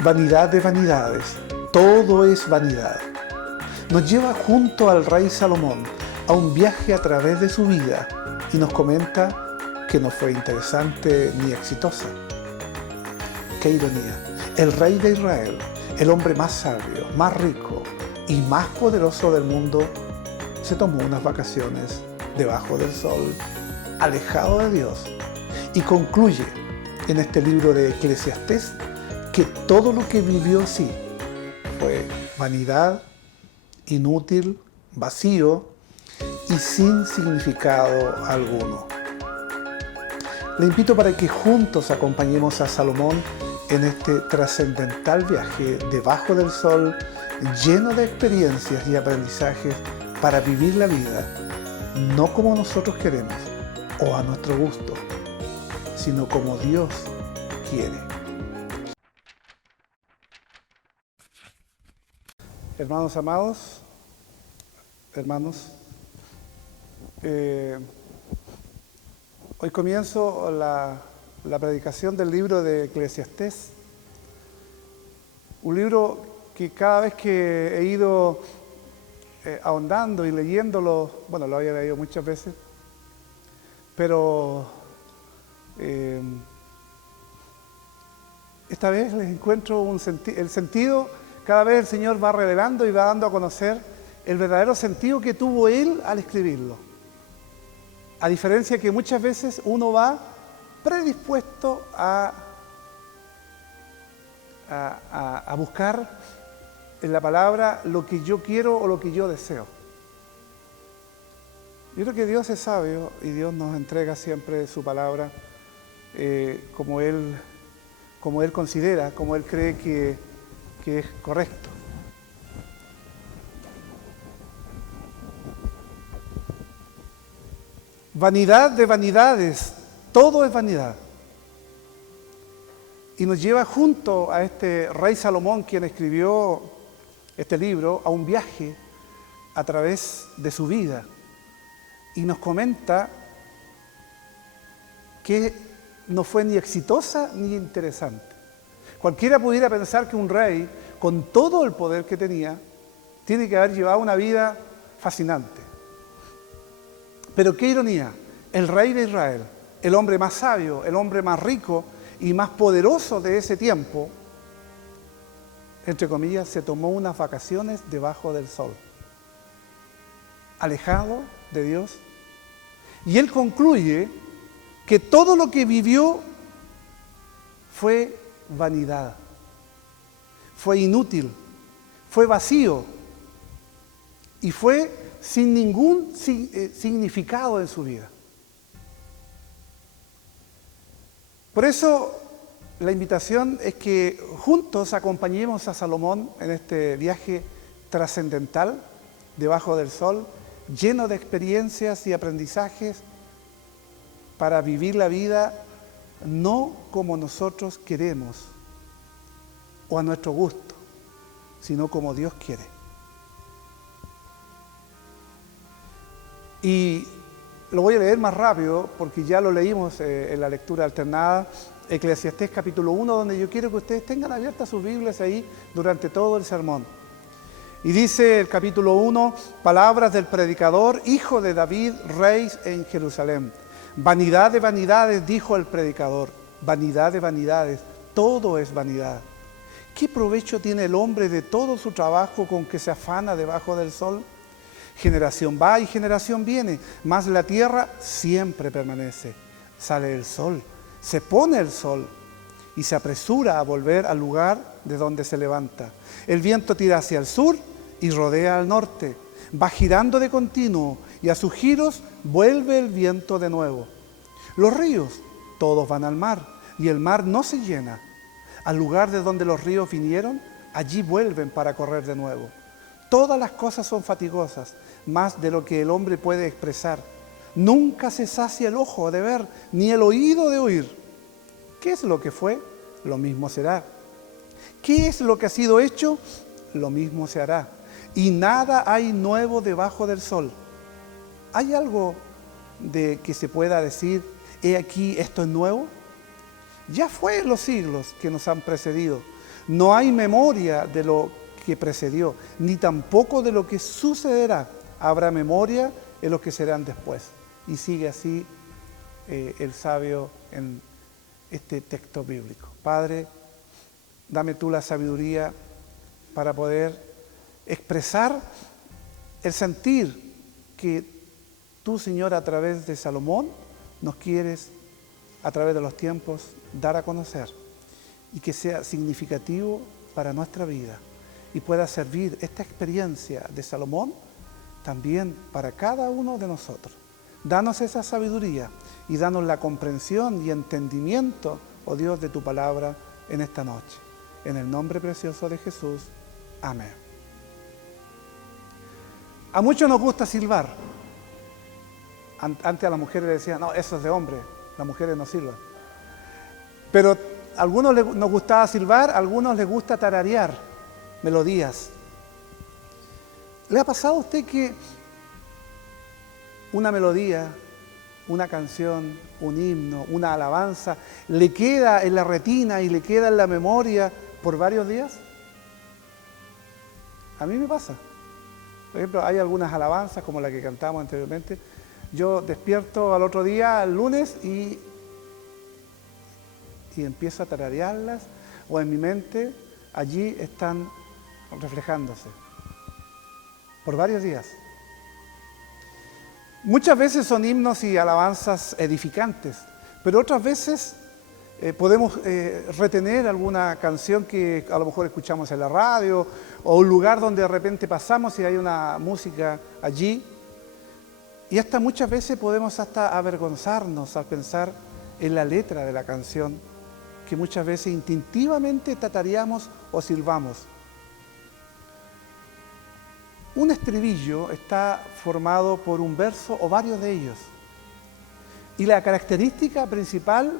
Vanidad de vanidades, todo es vanidad. Nos lleva junto al rey Salomón a un viaje a través de su vida y nos comenta que no fue interesante ni exitosa. ¡Qué ironía! El rey de Israel, el hombre más sabio, más rico y más poderoso del mundo, se tomó unas vacaciones debajo del sol, alejado de Dios, y concluye en este libro de Eclesiastés que todo lo que vivió sí fue vanidad, inútil, vacío y sin significado alguno. Le invito para que juntos acompañemos a Salomón en este trascendental viaje debajo del sol, lleno de experiencias y aprendizajes para vivir la vida, no como nosotros queremos o a nuestro gusto, sino como Dios quiere. Hermanos amados, hermanos, hoy comienzo la predicación del libro de Eclesiastés, un libro que cada vez que he ido ahondando y leyéndolo, bueno, lo había leído muchas veces, pero esta vez les encuentro el sentido. Cada vez el Señor va revelando y va dando a conocer el verdadero sentido que tuvo Él al escribirlo. A diferencia que muchas veces uno va predispuesto a buscar en la palabra lo que yo quiero o lo que yo deseo. Yo creo que Dios es sabio y Dios nos entrega siempre su palabra como Él considera, como Él cree que es correcto. Vanidad de vanidades, todo es vanidad. Y nos lleva junto a este rey Salomón, quien escribió este libro, a un viaje a través de su vida. Y nos comenta que no fue ni exitosa ni interesante. Cualquiera pudiera pensar que un rey, con todo el poder que tenía, tiene que haber llevado una vida fascinante. Pero qué ironía, el rey de Israel, el hombre más sabio, el hombre más rico y más poderoso de ese tiempo, entre comillas, se tomó unas vacaciones debajo del sol, alejado de Dios. Y él concluye que todo lo que vivió fue vanidad, fue inútil, fue vacío y fue sin ningún significado en su vida. Por eso la invitación es que juntos acompañemos a Salomón en este viaje trascendental debajo del sol, lleno de experiencias y aprendizajes para vivir la vida no como nosotros queremos o a nuestro gusto, sino como Dios quiere. Y lo voy a leer más rápido porque ya lo leímos en la lectura alternada, Eclesiastés capítulo 1, donde yo quiero que ustedes tengan abiertas sus Biblias ahí durante todo el sermón. Y dice el capítulo 1, palabras del predicador, hijo de David, rey en Jerusalén. Vanidad de vanidades, dijo el predicador, vanidad de vanidades, todo es vanidad. ¿Qué provecho tiene el hombre de todo su trabajo con que se afana debajo del sol? Generación va y generación viene, mas la tierra siempre permanece. Sale el sol, se pone el sol y se apresura a volver al lugar de donde se levanta. El viento tira hacia el sur y rodea al norte. Va girando de continuo y a sus giros vuelve el viento de nuevo. Los ríos, todos van al mar y el mar no se llena. Al lugar de donde los ríos vinieron, allí vuelven para correr de nuevo. Todas las cosas son fatigosas, más de lo que el hombre puede expresar. Nunca se sacia el ojo de ver, ni el oído de oír. ¿Qué es lo que fue? Lo mismo será. ¿Qué es lo que ha sido hecho? Lo mismo se hará. Y nada hay nuevo debajo del sol. ¿Hay algo de que se pueda decir, he aquí, esto es nuevo? Ya fue en los siglos que nos han precedido. No hay memoria de lo que precedió, ni tampoco de lo que sucederá. Habrá memoria en lo que serán después. Y sigue así el sabio en este texto bíblico. Padre, dame tú la sabiduría para poder expresar el sentir que tú, Señor, a través de Salomón, nos quieres, a través de los tiempos, dar a conocer, y que sea significativo para nuestra vida y pueda servir esta experiencia de Salomón también para cada uno de nosotros. Danos esa sabiduría y danos la comprensión y entendimiento, oh Dios, de tu palabra en esta noche. En el nombre precioso de Jesús. Amén. A muchos nos gusta silbar. Antes a las mujeres le decían, no, eso es de hombre, las mujeres no silban. Pero a algunos nos gustaba silbar, a algunos les gusta tararear melodías. ¿Le ha pasado a usted que una melodía, una canción, un himno, una alabanza, le queda en la retina y le queda en la memoria por varios días? A mí me pasa. Por ejemplo, hay algunas alabanzas como la que cantamos anteriormente. Yo despierto al otro día, el lunes, y empiezo a tararearlas, o en mi mente allí están reflejándose por varios días. Muchas veces son himnos y alabanzas edificantes, pero otras veces podemos retener alguna canción que a lo mejor escuchamos en la radio, o un lugar donde de repente pasamos y hay una música allí, y hasta muchas veces podemos hasta avergonzarnos al pensar en la letra de la canción, que muchas veces instintivamente tatareamos o silbamos. Un estribillo está formado por un verso o varios de ellos. Y la característica principal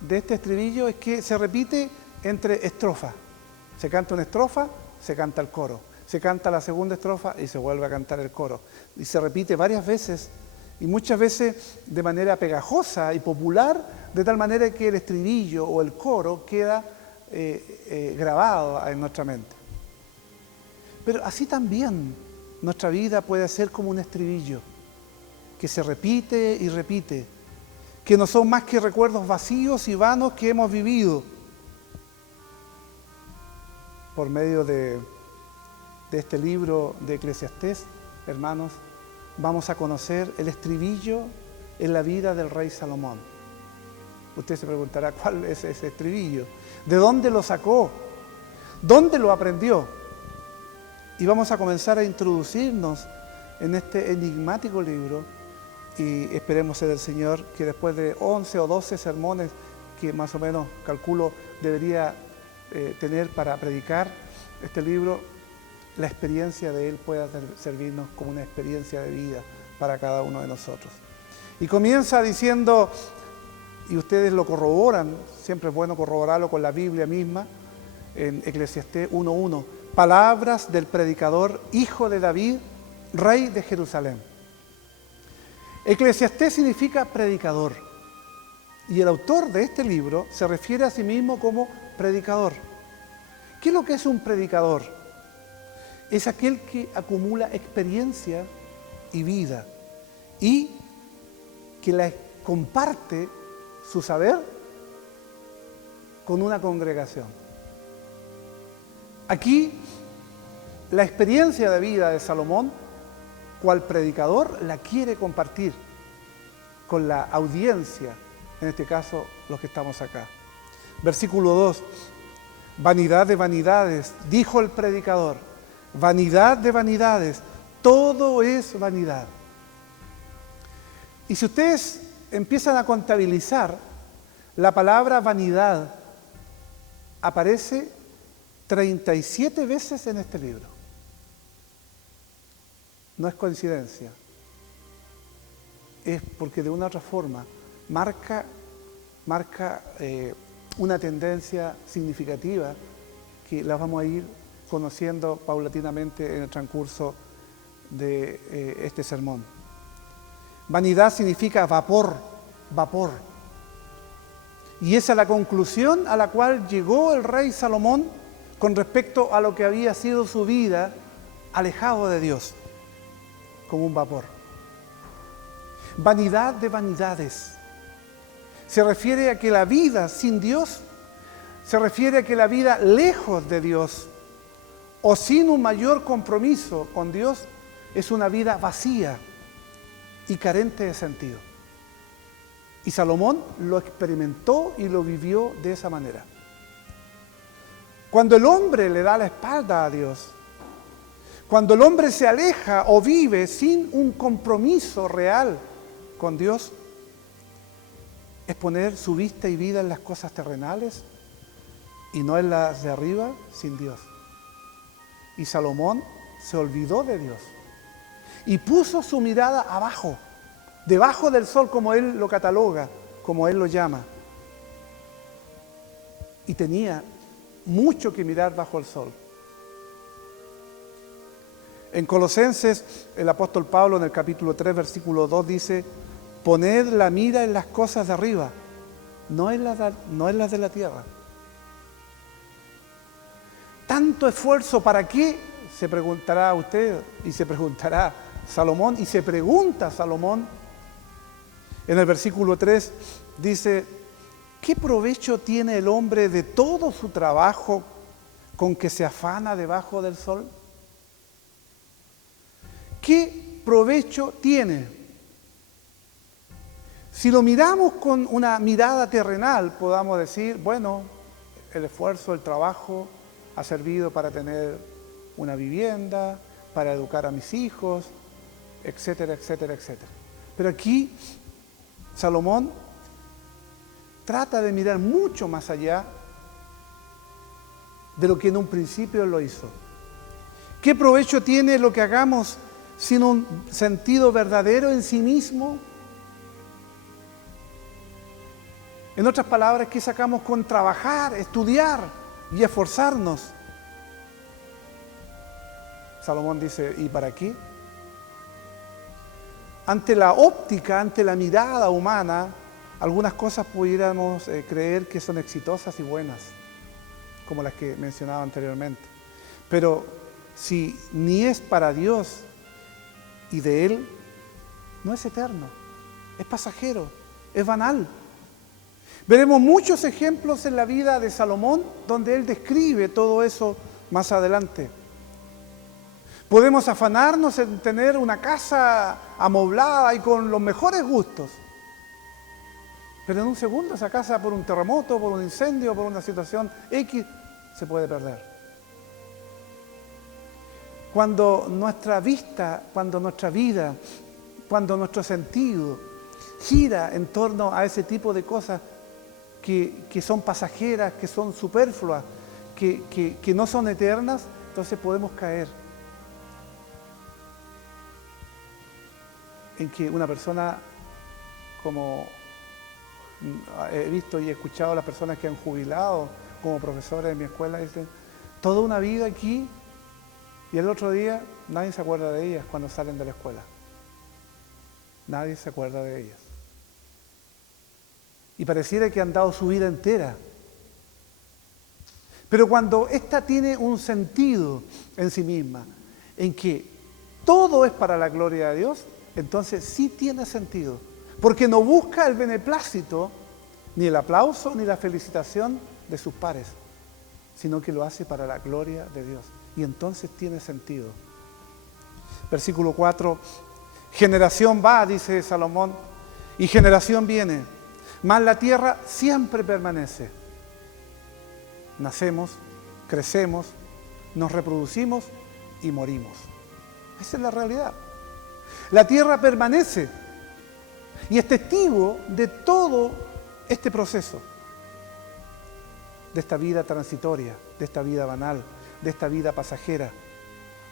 de este estribillo es que se repite entre estrofas. Se canta una estrofa, se canta el coro. Se canta la segunda estrofa y se vuelve a cantar el coro. Y se repite varias veces, y muchas veces de manera pegajosa y popular, de tal manera que el estribillo o el coro queda grabado en nuestra mente. Pero así también nuestra vida puede ser como un estribillo, que se repite y repite, que no son más que recuerdos vacíos y vanos que hemos vivido. Por medio de este libro de Eclesiastés, hermanos, vamos a conocer el estribillo en la vida del rey Salomón. Usted se preguntará, ¿cuál es ese estribillo? ¿De dónde lo sacó? ¿Dónde lo aprendió? Y vamos a comenzar a introducirnos en este enigmático libro, y esperemos ser el Señor que después de 11 o 12 sermones que más o menos calculo debería tener para predicar este libro, la experiencia de Él pueda servirnos como una experiencia de vida para cada uno de nosotros. Y comienza diciendo, y ustedes lo corroboran, siempre es bueno corroborarlo con la Biblia misma, en Eclesiastés 1:1, palabras del predicador, hijo de David, rey de Jerusalén. Eclesiastés significa predicador, y el autor de este libro se refiere a sí mismo como predicador. ¿Qué es lo que es un predicador? Es aquel que acumula experiencia y vida y que la comparte su saber con una congregación. Aquí la experiencia de vida de Salomón, cual predicador, la quiere compartir con la audiencia, en este caso los que estamos acá. Versículo 2, vanidad de vanidades, dijo el predicador, vanidad de vanidades, todo es vanidad. Y si ustedes empiezan a contabilizar, la palabra vanidad aparece 37 veces en este libro. No es coincidencia, es porque de una u otra forma marca una tendencia significativa que la vamos a ir conociendo paulatinamente en el transcurso de este sermón. Vanidad significa vapor, vapor. Y esa es la conclusión a la cual llegó el rey Salomón con respecto a lo que había sido su vida alejado de Dios, como un vapor. Vanidad de vanidades. Se refiere a que la vida sin Dios, se refiere a que la vida lejos de Dios o sin un mayor compromiso con Dios es una vida vacía y carente de sentido. Y Salomón lo experimentó y lo vivió de esa manera. Cuando el hombre le da la espalda a Dios, cuando el hombre se aleja o vive sin un compromiso real con Dios, es poner su vista y vida en las cosas terrenales y no en las de arriba sin Dios. Y Salomón se olvidó de Dios y puso su mirada abajo, debajo del sol, como él lo cataloga, como él lo llama. Y tenía mucho que mirar bajo el sol. En Colosenses, el apóstol Pablo en el capítulo 3, versículo 2 dice: poned la mira en las cosas de arriba, no en las de la tierra. Tanto esfuerzo, ¿para qué? Se preguntará usted y se preguntará Salomón y se pregunta Salomón. En el versículo 3 dice: ¿qué provecho tiene el hombre de todo su trabajo con que se afana debajo del sol? ¿Qué provecho tiene? Si lo miramos con una mirada terrenal, podamos decir, bueno, el esfuerzo, el trabajo ha servido para tener una vivienda, para educar a mis hijos, etcétera, etcétera, etcétera. Pero aquí Salomón trata de mirar mucho más allá de lo que en un principio lo hizo. ¿Qué provecho tiene lo que hagamos sin un sentido verdadero en sí mismo? En otras palabras, ¿qué sacamos con trabajar, estudiar y esforzarnos? Salomón dice, ¿y para qué? Ante la óptica, ante la mirada humana, algunas cosas pudiéramos creer que son exitosas y buenas, como las que mencionaba anteriormente. Pero si ni es para Dios y de Él, no es eterno, es pasajero, es banal. Veremos muchos ejemplos en la vida de Salomón donde él describe todo eso más adelante. Podemos afanarnos en tener una casa amoblada y con los mejores gustos. Pero en un segundo esa casa, por un terremoto, por un incendio, por una situación X, se puede perder. Cuando nuestra vista, cuando nuestra vida, cuando nuestro sentido gira en torno a ese tipo de cosas que son pasajeras, que son superfluas, que no son eternas, entonces podemos caer en que una persona, como he visto y he escuchado a las personas que han jubilado como profesores en mi escuela, dicen, toda una vida aquí y el otro día nadie se acuerda de ellas cuando salen de la escuela. Nadie se acuerda de ellas. Y pareciera que han dado su vida entera. Pero cuando ésta tiene un sentido en sí misma, en que todo es para la gloria de Dios, entonces sí tiene sentido. Porque no busca el beneplácito, ni el aplauso, ni la felicitación de sus pares, sino que lo hace para la gloria de Dios. Y entonces tiene sentido. Versículo 4, generación va, dice Salomón, y generación viene, mas la tierra siempre permanece. Nacemos, crecemos, nos reproducimos y morimos. Esa es la realidad. La tierra permanece y es testigo de todo este proceso, de esta vida transitoria, de esta vida banal, de esta vida pasajera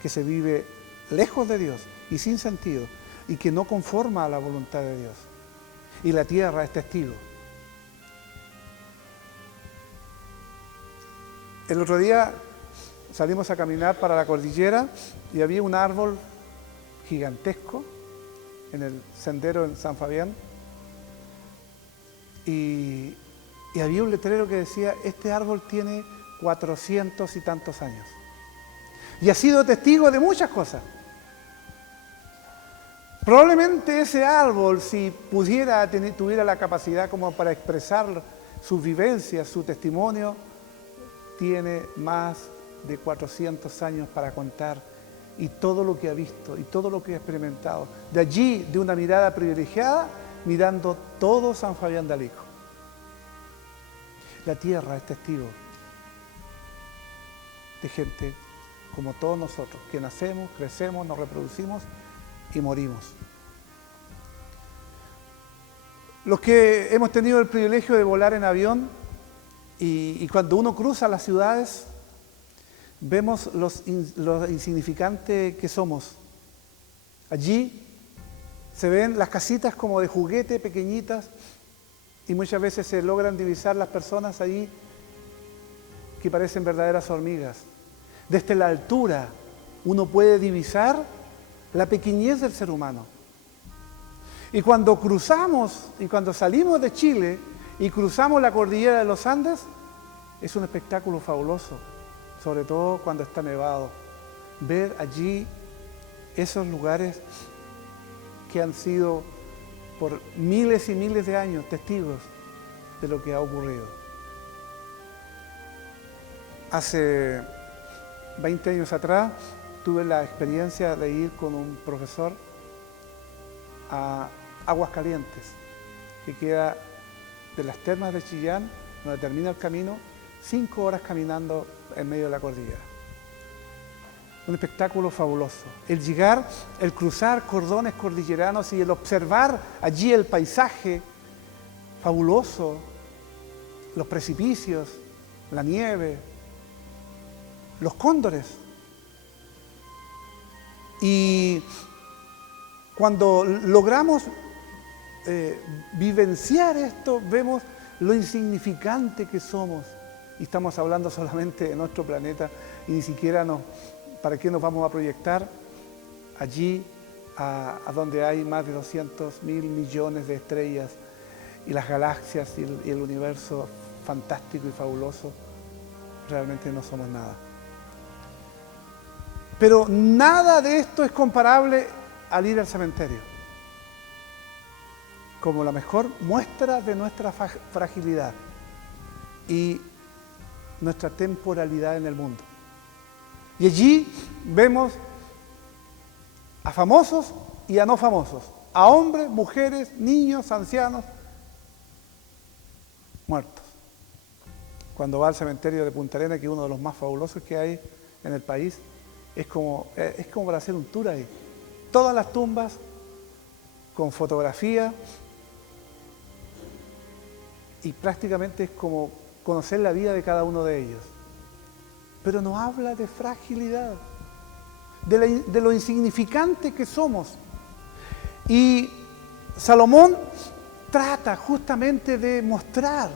que se vive lejos de Dios y sin sentido y que no conforma a la voluntad de Dios. Y la tierra es testigo. El otro día salimos a caminar para la cordillera y había un árbol gigantesco en el sendero en San Fabián y había un letrero que decía, este árbol tiene 400 y tantos años. Y ha sido testigo de muchas cosas. Probablemente ese árbol, si tuviera la capacidad como para expresar sus vivencias, su testimonio, tiene más de 400 años para contar, y todo lo que ha visto y todo lo que ha experimentado. De allí, de una mirada privilegiada, mirando todo San Fabián de Alico. La tierra es testigo de gente como todos nosotros, que nacemos, crecemos, nos reproducimos y morimos. Los que hemos tenido el privilegio de volar en avión y cuando uno cruza las ciudades, vemos los insignificantes que somos. Allí se ven las casitas como de juguete, pequeñitas, y muchas veces se logran divisar las personas allí que parecen verdaderas hormigas. Desde la altura uno puede divisar la pequeñez del ser humano. Y cuando cruzamos y cuando salimos de Chile y cruzamos la cordillera de los Andes, es un espectáculo fabuloso, sobre todo cuando está nevado. Ver allí esos lugares que han sido por miles y miles de años testigos de lo que ha ocurrido. Hace 20 años atrás tuve la experiencia de ir con un profesor a Aguascalientes, que queda de las termas de Chillán, donde termina el camino, 5 horas caminando en medio de la cordillera. Un espectáculo fabuloso. El llegar, el cruzar cordones cordilleranos y el observar allí el paisaje fabuloso, los precipicios, la nieve, los cóndores. Y cuando logramos vivenciar esto, vemos lo insignificante que somos. Y estamos hablando solamente de nuestro planeta y ni siquiera ¿para qué nos vamos a proyectar allí a donde hay más de 200.000 millones de estrellas y las galaxias y el universo fantástico y fabuloso? Realmente no somos nada. Pero nada de esto es comparable al ir al cementerio, como la mejor muestra de nuestra fragilidad y nuestra temporalidad en el mundo. Y allí vemos a famosos y a no famosos, a hombres, mujeres, niños, ancianos, muertos. Cuando va al cementerio de Punta Arenas, que es uno de los más fabulosos que hay en el país, es como para hacer un tour ahí. Todas las tumbas con fotografía y prácticamente es como conocer la vida de cada uno de ellos. Pero nos habla de fragilidad, de lo insignificante que somos. Y Salomón trata justamente de mostrar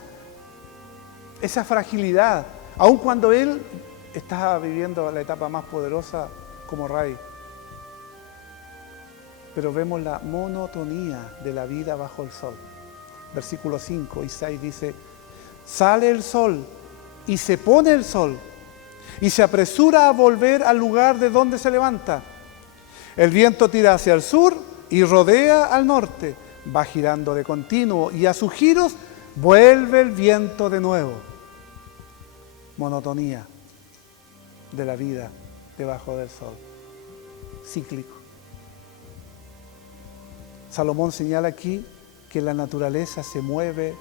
esa fragilidad, aun cuando él estaba viviendo la etapa más poderosa como rey. Pero vemos la monotonía de la vida bajo el sol. Versículos 5 y 6 dice: sale el sol y se pone el sol y se apresura a volver al lugar de donde se levanta. El viento tira hacia el sur y rodea al norte, va girando de continuo y a sus giros vuelve el viento de nuevo. Monotonía de la vida debajo del sol, cíclico. Salomón señala aquí que la naturaleza se mueve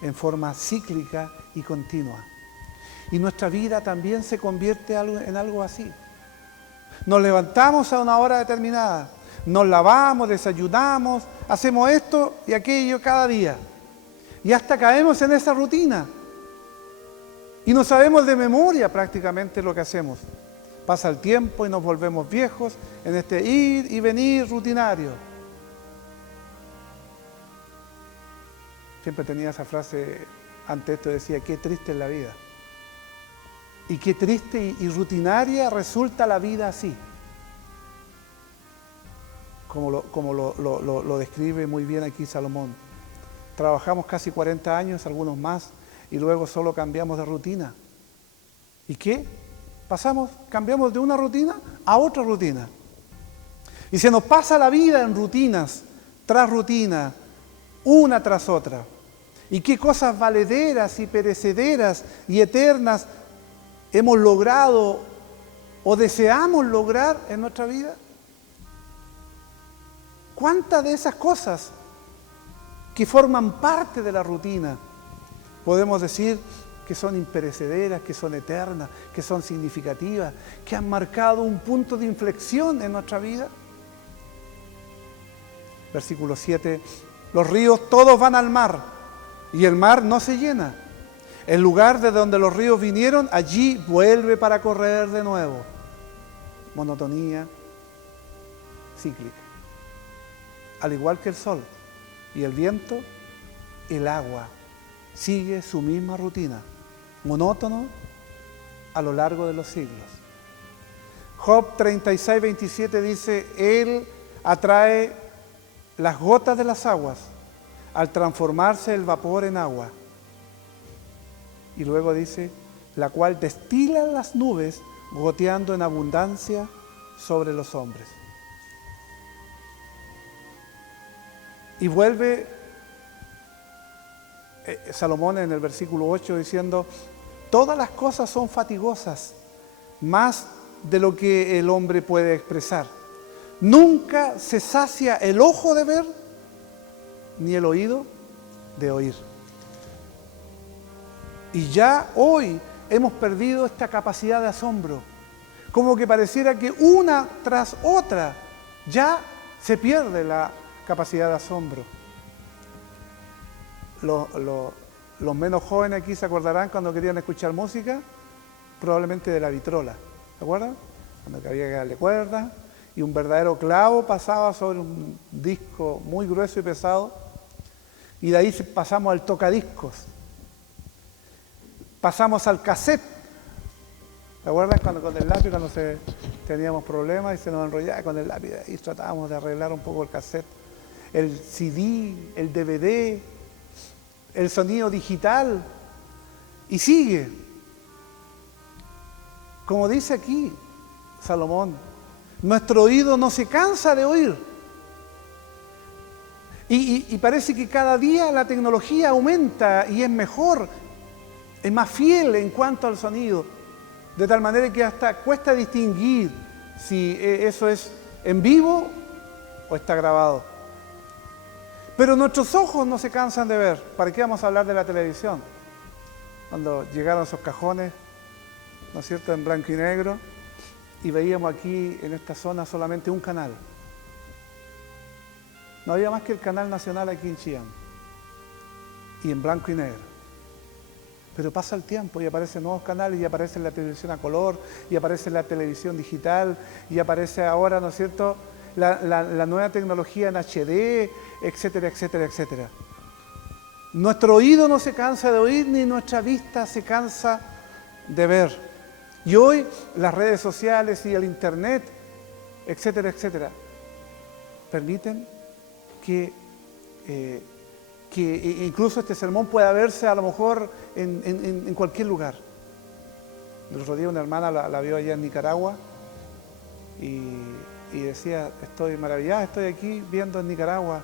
en forma cíclica y continua. Y nuestra vida también se convierte en algo así. Nos levantamos a una hora determinada, nos lavamos, desayunamos, hacemos esto y aquello cada día. Y hasta caemos en esa rutina. Y no sabemos de memoria prácticamente lo que hacemos. Pasa el tiempo y nos volvemos viejos en este ir y venir rutinario. Siempre tenía esa frase, ante esto decía: qué triste es la vida. Y qué triste y rutinaria resulta la vida así. Como lo describe muy bien aquí Salomón. Trabajamos casi 40 años, algunos más, y luego solo cambiamos de rutina. ¿Y qué? Cambiamos de una rutina a otra rutina. Y se nos pasa la vida en rutinas, tras rutina, una tras otra. ¿Y qué cosas valederas y perecederas y eternas hemos logrado o deseamos lograr en nuestra vida? ¿Cuántas de esas cosas que forman parte de la rutina podemos decir que son imperecederas, que son eternas, que son significativas, que han marcado un punto de inflexión en nuestra vida? Versículo 7, los ríos todos van al mar y el mar no se llena. El lugar de donde los ríos vinieron, allí vuelve para correr de nuevo. Monotonía cíclica. Al igual que el sol y el viento, el agua sigue su misma rutina, monótono a lo largo de los siglos. Job 36, 27 dice, Él atrae las gotas de las aguas al transformarse el vapor en agua. Y luego dice, la cual destila las nubes goteando en abundancia sobre los hombres. Y vuelve Salomón en el versículo 8 diciendo, todas las cosas son fatigosas, más de lo que el hombre puede expresar. Nunca se sacia el ojo de ver, ni el oído de oír. Y ya hoy hemos perdido esta capacidad de asombro. Como que pareciera que una tras otra ya se pierde la capacidad de asombro. Los menos jóvenes aquí se acordarán cuando querían escuchar música, probablemente de la vitrola. ¿Se acuerdan? Cuando había que darle cuerda y un verdadero clavo pasaba sobre un disco muy grueso y pesado. Y de ahí pasamos al tocadiscos. Pasamos al cassette. ¿Se acuerdan cuando con el lápiz, cuando teníamos problemas y se nos enrollaba con el lápiz y tratábamos de arreglar un poco el cassette? El CD, el DVD, el sonido digital, y sigue. Como dice aquí Salomón, nuestro oído no se cansa de oír. Y parece que cada día la tecnología aumenta y es mejor, es más fiel en cuanto al sonido, de tal manera que hasta cuesta distinguir si eso es en vivo o está grabado. Pero nuestros ojos no se cansan de ver. ¿Para qué vamos a hablar de la televisión? Cuando llegaron esos cajones, ¿no es cierto?, en blanco y negro, y veíamos aquí en esta zona solamente un canal. No había más que el canal nacional aquí en Chillán, y en blanco y negro. Pero pasa el tiempo y aparecen nuevos canales, y aparece la televisión a color, y aparece la televisión digital, y aparece ahora, ¿no es cierto?, la nueva tecnología en HD, etcétera, etcétera, etcétera. Nuestro oído no se cansa de oír, ni nuestra vista se cansa de ver. Y hoy las redes sociales y el internet, etcétera, etcétera, permiten que incluso este sermón pueda verse a lo mejor en cualquier lugar. El otro día una hermana la vio allá en Nicaragua y decía, estoy maravillada, estoy aquí viendo en Nicaragua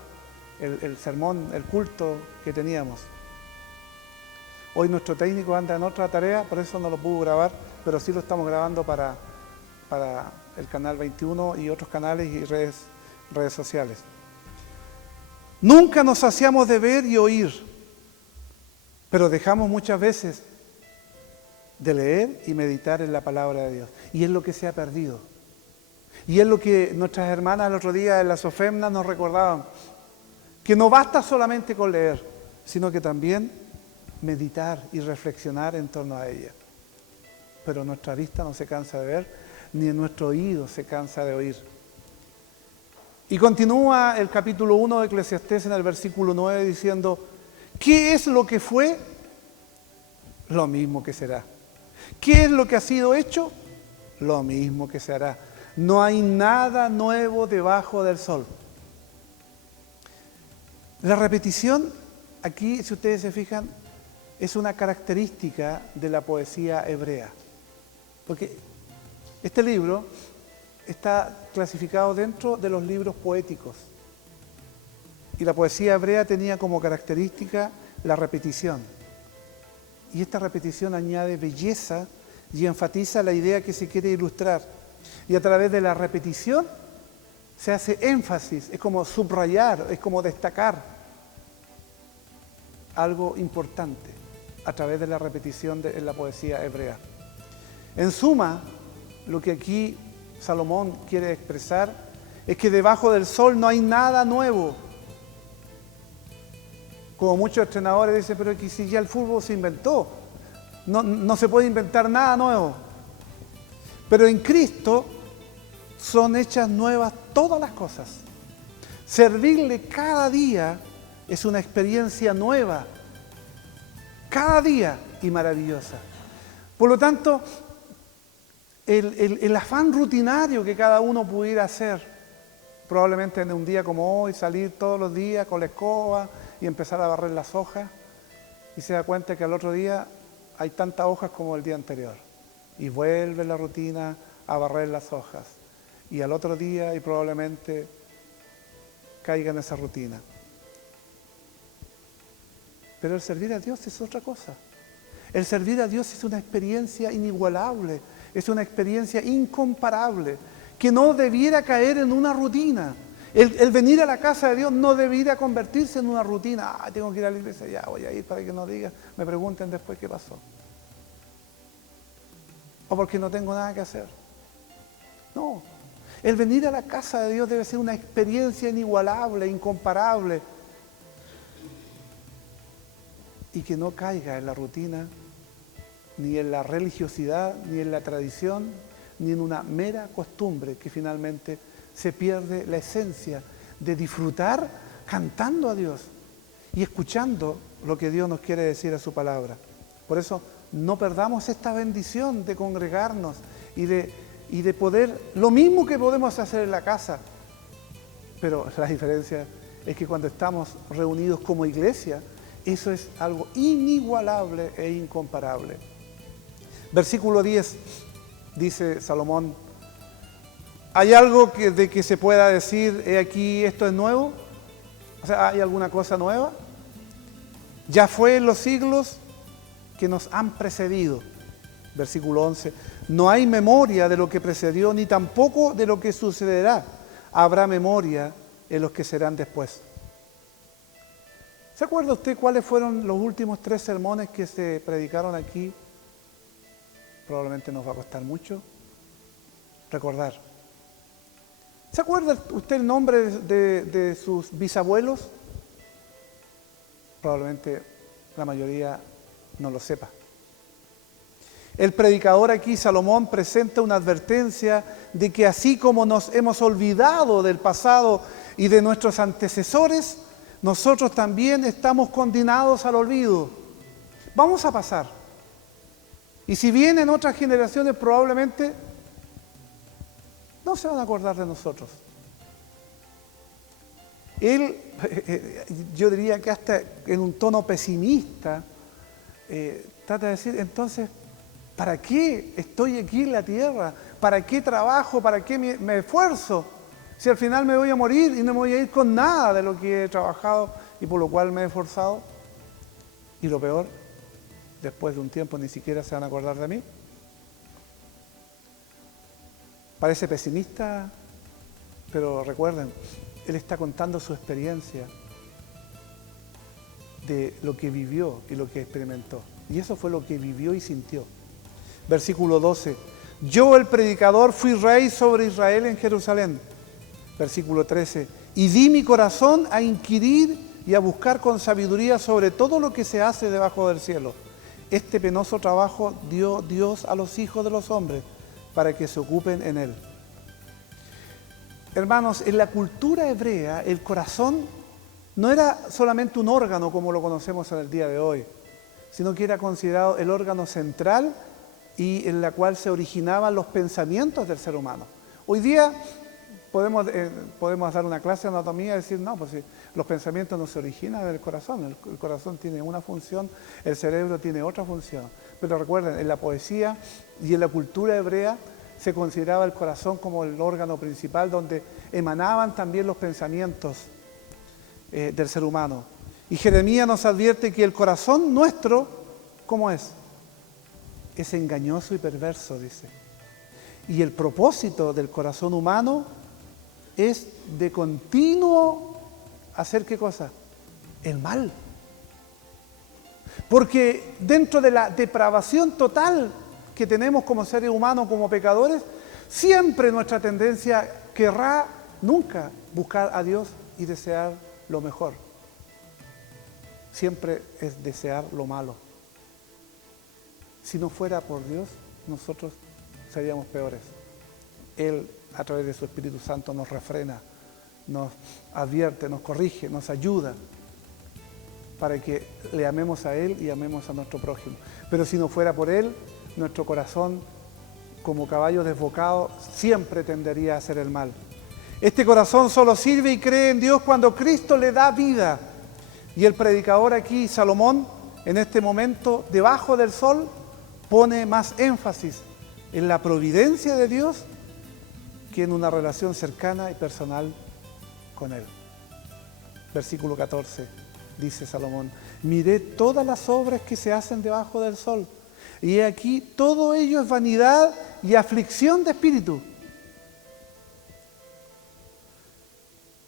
el sermón, el culto que teníamos. Hoy nuestro técnico anda en otra tarea, por eso no lo pudo grabar, pero sí lo estamos grabando para el canal 21 y otros canales y redes sociales. Nunca nos saciamos de ver y oír, pero dejamos muchas veces de leer y meditar en la palabra de Dios. Y es lo que se ha perdido. Y es lo que nuestras hermanas el otro día en la Sofemna nos recordaban, que no basta solamente con leer, sino que también meditar y reflexionar en torno a ella. Pero nuestra vista no se cansa de ver, ni nuestro oído se cansa de oír. Y continúa el capítulo 1 de Eclesiastés en el versículo 9 diciendo, ¿qué es lo que fue? Lo mismo que será. ¿Qué es lo que ha sido hecho? Lo mismo que se hará. No hay nada nuevo debajo del sol. La repetición, aquí, si ustedes se fijan, es una característica de la poesía hebrea. Porque este libro está clasificado dentro de los libros poéticos. Y la poesía hebrea tenía como característica la repetición. Y esta repetición añade belleza y enfatiza la idea que se quiere ilustrar. Y a través de la repetición se hace énfasis, es como subrayar, es como destacar algo importante a través de la repetición en la poesía hebrea. En suma, lo que aquí Salomón quiere expresar es que debajo del sol no hay nada nuevo. Como muchos entrenadores dicen, pero que si ya el fútbol se inventó, no se puede inventar nada nuevo. Pero en Cristo son hechas nuevas todas las cosas. Servirle cada día es una experiencia nueva, cada día y maravillosa. Por lo tanto, el afán rutinario que cada uno pudiera hacer, probablemente en un día como hoy, salir todos los días con la escoba y empezar a barrer las hojas, y se da cuenta que al otro día hay tantas hojas como el día anterior. Y vuelve la rutina a barrer las hojas. Y al otro día y probablemente caiga en esa rutina. Pero el servir a Dios es otra cosa. El servir a Dios es una experiencia inigualable, es una experiencia incomparable, que no debiera caer en una rutina. El venir a la casa de Dios no debiera convertirse en una rutina. Tengo que ir a la iglesia, ya voy a ir para que no digan, me pregunten después qué pasó. O porque no tengo nada que hacer. No. El venir a la casa de Dios debe ser una experiencia inigualable, incomparable. Y que no caiga en la rutina, ni en la religiosidad, ni en la tradición, ni en una mera costumbre que finalmente se pierde la esencia de disfrutar cantando a Dios y escuchando lo que Dios nos quiere decir a su palabra. Por eso no perdamos esta bendición de congregarnos y de poder, lo mismo que podemos hacer en la casa, pero la diferencia es que cuando estamos reunidos como iglesia, eso es algo inigualable e incomparable. Versículo 10, dice Salomón, ¿hay algo de que se pueda decir, he aquí, esto es nuevo? O sea, ¿hay alguna cosa nueva? Ya fue en los siglos que nos han precedido. Versículo 11, no hay memoria de lo que precedió, ni tampoco de lo que sucederá. Habrá memoria en los que serán después. ¿Se acuerda usted cuáles fueron los últimos 3 sermones que se predicaron aquí? Probablemente nos va a costar mucho recordar. ¿Se acuerda usted el nombre de sus bisabuelos? Probablemente la mayoría no lo sepa. El predicador aquí, Salomón, presenta una advertencia de que así como nos hemos olvidado del pasado y de nuestros antecesores, nosotros también estamos condenados al olvido. Vamos a pasar. Y si vienen otras generaciones, probablemente no se van a acordar de nosotros. Él, yo diría que hasta en un tono pesimista, trata de decir, entonces, ¿para qué estoy aquí en la tierra? ¿Para qué trabajo? ¿Para qué me esfuerzo? Si al final me voy a morir y no me voy a ir con nada de lo que he trabajado y por lo cual me he esforzado. Y lo peor, después de un tiempo ni siquiera se van a acordar de mí. Parece pesimista, pero recuerden, él está contando su experiencia de lo que vivió y lo que experimentó. Y eso fue lo que vivió y sintió. Versículo 12. Yo, el predicador, fui rey sobre Israel en Jerusalén. Versículo 13. Y di mi corazón a inquirir y a buscar con sabiduría sobre todo lo que se hace debajo del cielo. Este penoso trabajo dio Dios a los hijos de los hombres para que se ocupen en él. Hermanos, en la cultura hebrea el corazón no era solamente un órgano como lo conocemos en el día de hoy, sino que era considerado el órgano central y en la cual se originaban los pensamientos del ser humano. Hoy día Podemos dar una clase de anatomía y decir, no, pues si los pensamientos no se originan del corazón, el corazón tiene una función, el cerebro tiene otra función. Pero recuerden, en la poesía y en la cultura hebrea se consideraba el corazón como el órgano principal donde emanaban también los pensamientos del ser humano. Y Jeremías nos advierte que el corazón nuestro, ¿cómo es? Es engañoso y perverso, dice. Y el propósito del corazón humano es de continuo hacer ¿qué cosa? El mal. Porque dentro de la depravación total que tenemos como seres humanos, como pecadores, siempre nuestra tendencia querrá nunca buscar a Dios y desear lo mejor. Siempre es desear lo malo. Si no fuera por Dios, nosotros seríamos peores. Él, a través de su Espíritu Santo, nos refrena, nos advierte, nos corrige, nos ayuda para que le amemos a Él y amemos a nuestro prójimo. Pero si no fuera por Él, nuestro corazón, como caballo desbocado, siempre tendería a hacer el mal. Este corazón solo sirve y cree en Dios cuando Cristo le da vida. Y el predicador aquí, Salomón, en este momento, debajo del sol, pone más énfasis en la providencia de Dios que en una relación cercana y personal con Él. Versículo 14, dice Salomón, miré todas las obras que se hacen debajo del sol, y he aquí todo ello es vanidad y aflicción de espíritu.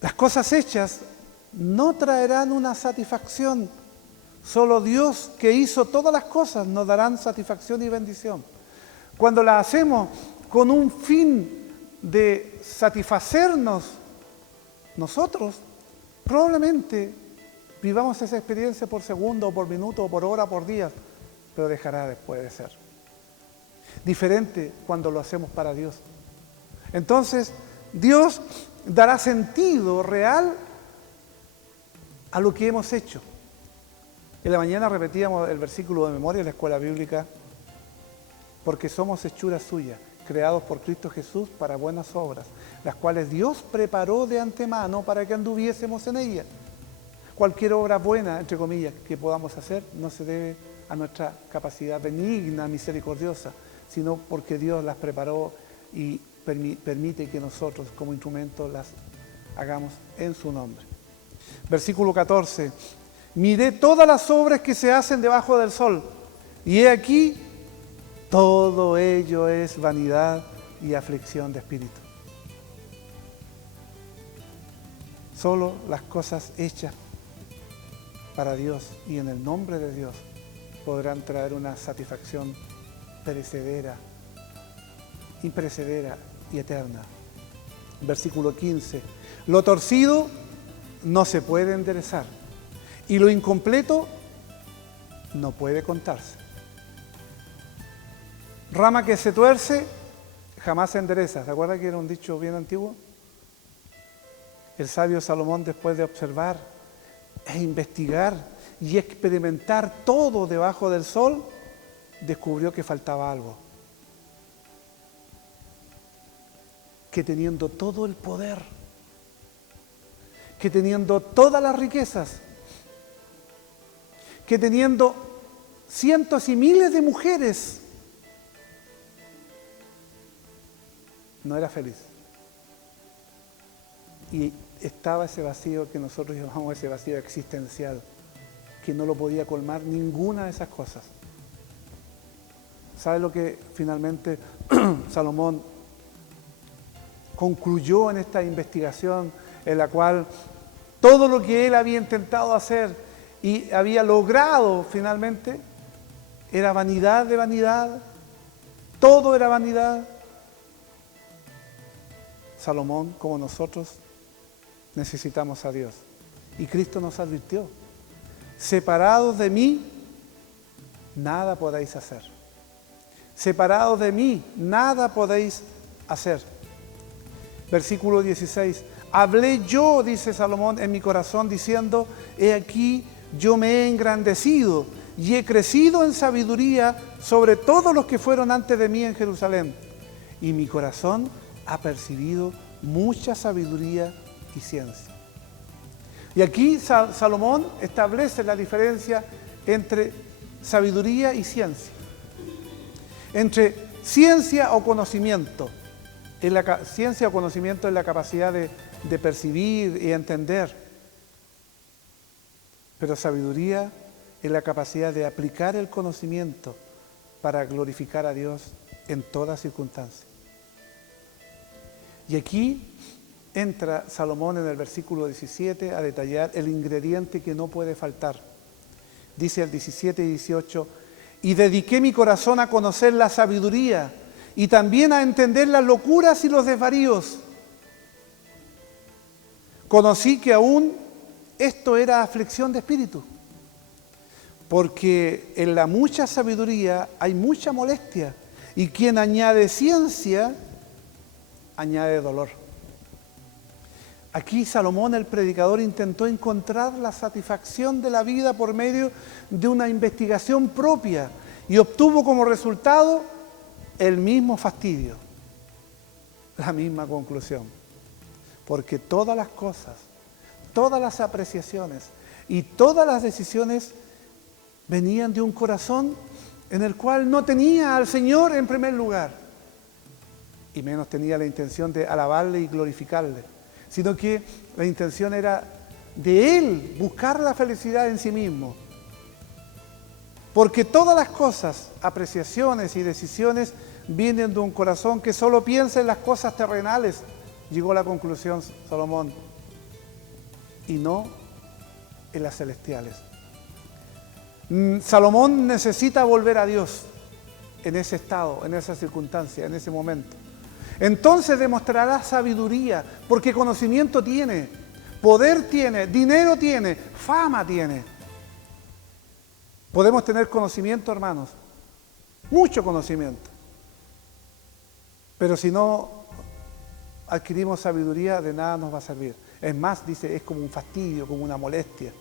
Las cosas hechas no traerán una satisfacción. Solo Dios, que hizo todas las cosas, nos darán satisfacción y bendición. Cuando las hacemos con un fin de satisfacernos nosotros, probablemente vivamos esa experiencia por segundo, o por minuto, o por hora, o por día, pero dejará después de ser. Diferente cuando lo hacemos para Dios. Entonces, Dios dará sentido real a lo que hemos hecho. En la mañana repetíamos el versículo de memoria en la escuela bíblica, porque somos hechuras suyas, creados por Cristo Jesús para buenas obras, las cuales Dios preparó de antemano para que anduviésemos en ellas. Cualquier obra buena, entre comillas, que podamos hacer, no se debe a nuestra capacidad benigna, misericordiosa, sino porque Dios las preparó y permite que nosotros, como instrumentos, las hagamos en su nombre. Versículo 14. Miré todas las obras que se hacen debajo del sol, y he aquí, todo ello es vanidad y aflicción de espíritu. Solo las cosas hechas para Dios y en el nombre de Dios podrán traer una satisfacción perecedera, imperecedera y eterna. Versículo 15. Lo torcido no se puede enderezar y lo incompleto no puede contarse. Rama que se tuerce jamás se endereza. ¿Se acuerdan que era un dicho bien antiguo? El sabio Salomón, después de observar e investigar y experimentar todo debajo del sol, descubrió que faltaba algo. Que teniendo todo el poder, que teniendo todas las riquezas, que teniendo cientos y miles de mujeres, no era feliz. Y estaba ese vacío que nosotros llamamos ese vacío existencial, que no lo podía colmar ninguna de esas cosas. ¿Sabe lo que finalmente Salomón concluyó en esta investigación, en la cual todo lo que él había intentado hacer y había logrado finalmente era vanidad de vanidad? Todo era vanidad. Salomón, como nosotros, necesitamos a Dios. Y Cristo nos advirtió: separados de mí, nada podéis hacer. Separados de mí, nada podéis hacer. Versículo 16. Hablé yo, dice Salomón, en mi corazón, diciendo: he aquí, yo me he engrandecido y he crecido en sabiduría sobre todos los que fueron antes de mí en Jerusalén. Y mi corazón ha percibido mucha sabiduría y ciencia. Y aquí Salomón establece la diferencia entre sabiduría y ciencia. Entre ciencia o conocimiento. Ciencia o conocimiento es la capacidad de percibir y entender. Pero sabiduría es la capacidad de aplicar el conocimiento para glorificar a Dios en toda circunstancia. Y aquí entra Salomón en el versículo 17 a detallar el ingrediente que no puede faltar. Dice el 17 y 18, y dediqué mi corazón a conocer la sabiduría y también a entender las locuras y los desvaríos. Conocí que aún esto era aflicción de espíritu, porque en la mucha sabiduría hay mucha molestia, y quien añade ciencia, añade dolor. Aquí Salomón, el predicador, intentó encontrar la satisfacción de la vida por medio de una investigación propia y obtuvo como resultado el mismo fastidio, la misma conclusión. Porque todas las cosas, todas las apreciaciones y todas las decisiones venían de un corazón en el cual no tenía al Señor en primer lugar, y menos tenía la intención de alabarle y glorificarle, sino que la intención era de Él buscar la felicidad en sí mismo. Porque todas las cosas, apreciaciones y decisiones vienen de un corazón que solo piensa en las cosas terrenales, llegó a la conclusión Salomón, y no en las celestiales. Salomón necesita volver a Dios en ese estado, en esa circunstancia, en ese momento. Entonces demostrará sabiduría, porque conocimiento tiene, poder tiene, dinero tiene, fama tiene. Podemos tener conocimiento, hermanos, mucho conocimiento. Pero si no adquirimos sabiduría, de nada nos va a servir. Es más, dice, es como un fastidio, como una molestia.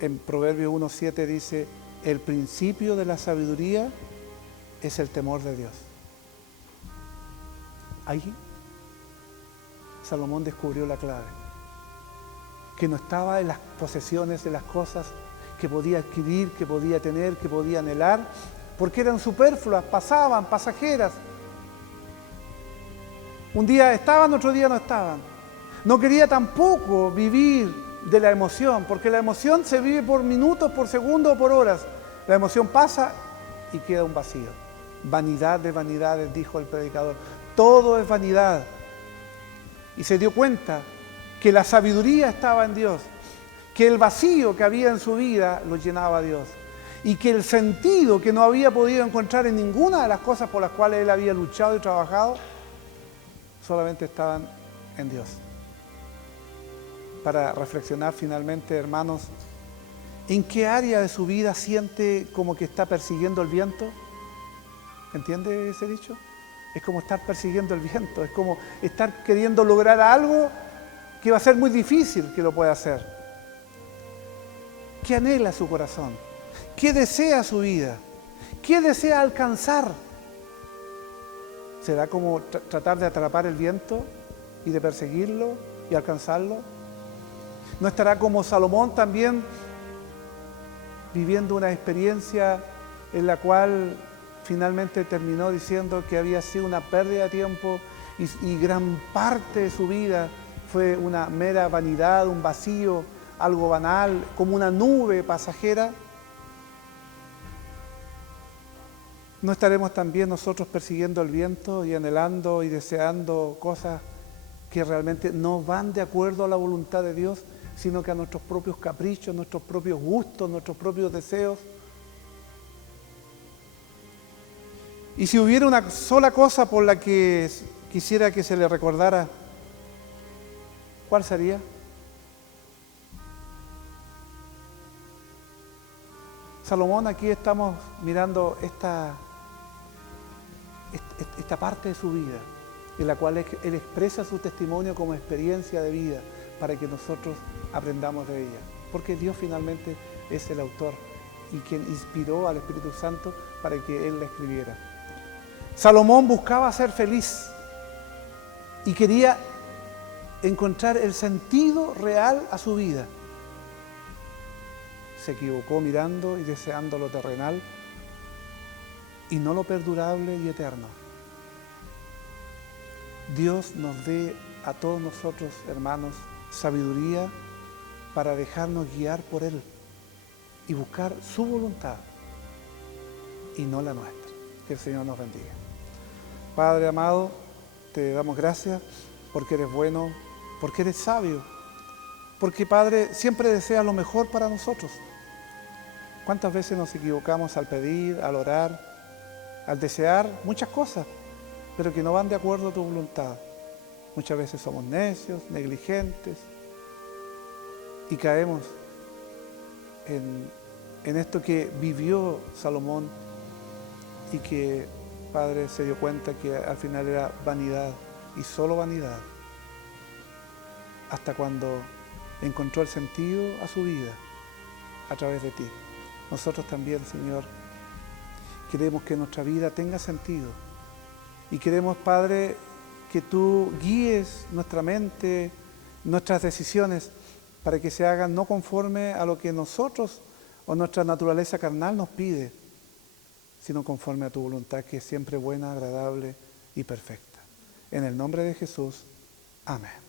En Proverbios 1:7 dice, el principio de la sabiduría es el temor de Dios. Ahí Salomón descubrió la clave, que no estaba en las posesiones de las cosas que podía adquirir, que podía tener, que podía anhelar, porque eran superfluas, pasaban, pasajeras. Un día estaban, otro día no estaban. No quería tampoco vivir de la emoción, porque la emoción se vive por minutos, por segundos o por horas. La emoción pasa y queda un vacío. Vanidad de vanidades, dijo el predicador. Todo es vanidad. Y se dio cuenta que la sabiduría estaba en Dios, que el vacío que había en su vida lo llenaba Dios, y que el sentido que no había podido encontrar en ninguna de las cosas por las cuales él había luchado y trabajado, solamente estaban en Dios. Para reflexionar finalmente, hermanos, ¿en qué área de su vida siente como que está persiguiendo el viento? ¿Entiende ese dicho? Es como estar persiguiendo el viento, es como estar queriendo lograr algo que va a ser muy difícil que lo pueda hacer. ¿Qué anhela su corazón? ¿Qué desea su vida? ¿Qué desea alcanzar? ¿Será como tratar de atrapar el viento y de perseguirlo y alcanzarlo? ¿No estará como Salomón también viviendo una experiencia en la cual finalmente terminó diciendo que había sido una pérdida de tiempo y gran parte de su vida fue una mera vanidad, un vacío, algo banal, como una nube pasajera? ¿No estaremos también nosotros persiguiendo el viento y anhelando y deseando cosas que realmente no van de acuerdo a la voluntad de Dios, sino que a nuestros propios caprichos, nuestros propios gustos, nuestros propios deseos? Y si hubiera una sola cosa por la que quisiera que se le recordara, ¿cuál sería? Salomón, aquí estamos mirando esta parte de su vida, en la cual él expresa su testimonio como experiencia de vida para que nosotros aprendamos de ella. Porque Dios finalmente es el autor y quien inspiró al Espíritu Santo para que Él la escribiera. Salomón buscaba ser feliz y quería encontrar el sentido real a su vida. Se equivocó mirando y deseando lo terrenal y no lo perdurable y eterno. Dios nos dé a todos nosotros, hermanos, sabiduría para dejarnos guiar por Él y buscar su voluntad y no la nuestra. Que el Señor nos bendiga. Padre amado, te damos gracias porque eres bueno, porque eres sabio, porque Padre siempre deseas lo mejor para nosotros. ¿Cuántas veces nos equivocamos al pedir, al orar, al desear muchas cosas, pero que no van de acuerdo a tu voluntad? Muchas veces somos necios, negligentes y caemos en esto que vivió Salomón y que, Padre, se dio cuenta que al final era vanidad y solo vanidad, hasta cuando encontró el sentido a su vida a través de ti. Nosotros también, Señor, queremos que nuestra vida tenga sentido y queremos, Padre, que tú guíes nuestra mente, nuestras decisiones, para que se hagan no conforme a lo que nosotros o nuestra naturaleza carnal nos pide, sino conforme a tu voluntad, que es siempre buena, agradable y perfecta. En el nombre de Jesús, amén.